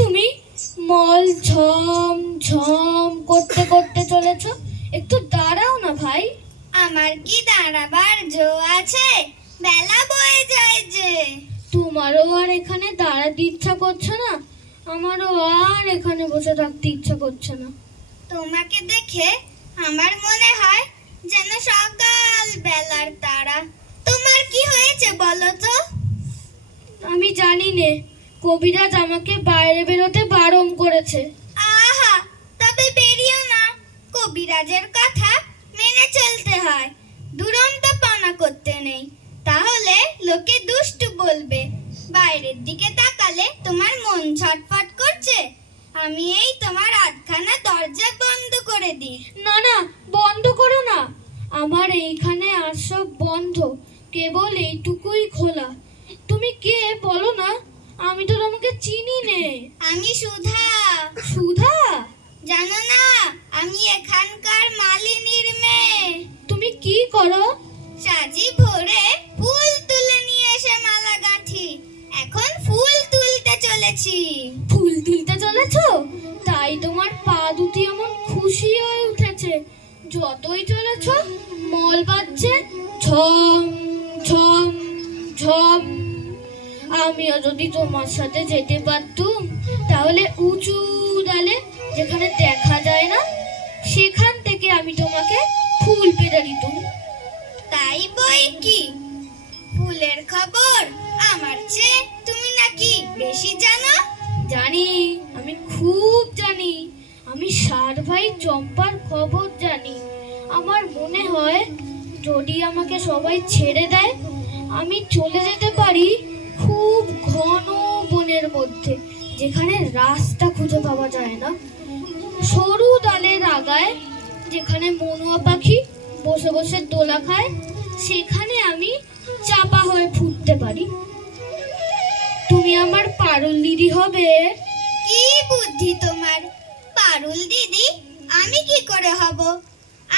তুমি মল ঝম ঝম করতে করতে চলেছ? একটু দাঁড়াও না ভাই। আমার কি দাঁড়াবার জো আছে? বেলা বয়ে যায় যে। তোমারও আর এখানে দাঁড়াতে ইচ্ছা করছে না, আমারও আর এখানে বসে থাকতে ইচ্ছা করছে না। তোমাকে দেখে আমার মনে হয় যেন সকাল বেলার তারা। তোমার কি হয়েছে বলো তো? আমি জানি নে, কবিরাজ আমাকে বাইরে বেরোতে বারণ করেছে। আহা, তবে বেরিও না। কবিরাজের কথা মেনে চলতে হয়, দুরন্তপনা করতে নেই, তাহলে লোকে দুষ্টু বলবে। বাইরের দিকে তাকালে তোমার মন ছটফট করছে, আমি এই তোমার আধখানা দরজা বন্ধ করে দিই। না না, বন্ধ করো না। আমার এইখানে আর সব বন্ধ, কেবল এইটুকুই খোলা। তুমি কে বলো না, আমি তো তোমাকে চিনি নে। আমি সুধা। সুধা? জানো না, আমি এখানকার মালিনীর মেয়ে। তুমি কি করো? সাজি ভরে ফুল তুলে নিয়ে এসে মালা গাঁথি। এখন ফুল তুলতে চলেছি। ফুল তুলতে চলেছো? তাই তোমার পা দুটি এমন খুশি হয়ে উঠেছে। যতই চলেছ মল বাজছে ঝম ঝম ঝম। আমিও যদি তোমার সাথে যেতে পারতুম, তাহলে উঁচু ডালে যেখানে দেখা যায় না, সেখান থেকে আমি তোমাকে ফুল পেড়ে দিতুম। তাই বই কি, ফুলের খবর আমার চেয়ে তুমি নাকি বেশি জানো? জানি, আমি খুব জানি। আমি সার ভাই চম্পার খবর জানি। আমার মনে হয় যদি আমাকে সবাই ছেড়ে দেয়, আমি চলে যেতে পারি খুব ঘন বনের মধ্যে, যেখানে রাস্তা খুঁজে পাওয়া যায় না। সরু ডালের আগায় যেখানে মনুয়া পাখি বসে বসে দোলা খায়, সেখানে আমি চাপা হয়ে ফুটতে পারি। তুমি আমার পারুল দিদি হবে। কি বুদ্ধি তোমার! পারুল দিদি আমি কি করে হব?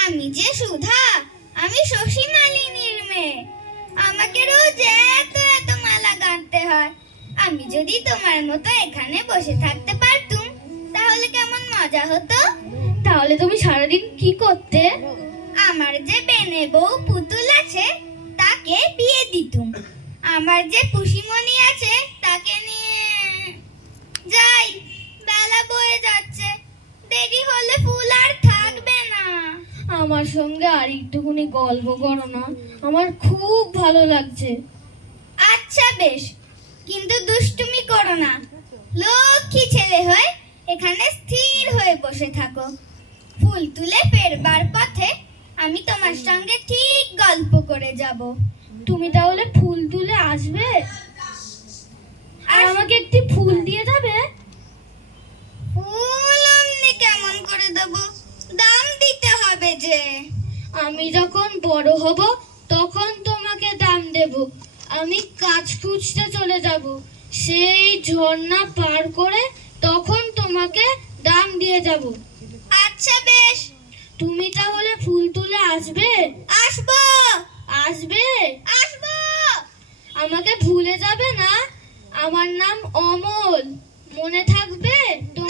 আমি যে সুধা, আমি শশী মালিনীর মেয়ে। আমাকে রোজ এত এত মালা গাঁথতে হয়। আমি যদি তোমার মতো এখানে বসে থাকতে পারতুম, তাহলে কেমন মজা হতো। তাহলে তুমি সারাদিন কি করতে? আমার যে বেনে বউ পুতুল আছে, তাকে বিয়ে দিতুম। আমার যে পুষিমণি আছে, তাকে নিয়ে যাই। বেলা বয়ে যাচ্ছে, দেরি হলে ফুল আর থাকবে না। আমার সঙ্গে আর একটুখানি গল্প করো না, আমার খুব ভালো লাগছে। আচ্ছা বেশ, কিন্তু দুষ্টুমি করো না। লক্ষ্মী ছেলে হয়ে এখানে স্থির হয়ে বসে থাকো। ফুল তুলে ফেরবার পথে আমি তোমার সঙ্গে ঠিক গল্প করে যাব। তুমি তাহলে ফুল তুলে আসবে আর আমাকে একটি ফুল দিয়ে যাবে? ফুল অমনি কেমন করে দেব? দাম দিতে হবে যে। আমি যখন বড় হব তখন তোমাকে দাম দেব। আমি কাজ খুঁজতে চলে যাব, সেই ঝর্ণা পার করে তখন তোমাকে দাম দিয়ে যাব। আচ্ছা বেশ। তুমি তাহলে ফুল তুলে আসবে? আসবো। আসবে? আসবো। আমাকে ভুলে যাবে না? আমার নাম অমল, মনে থাকবে তো?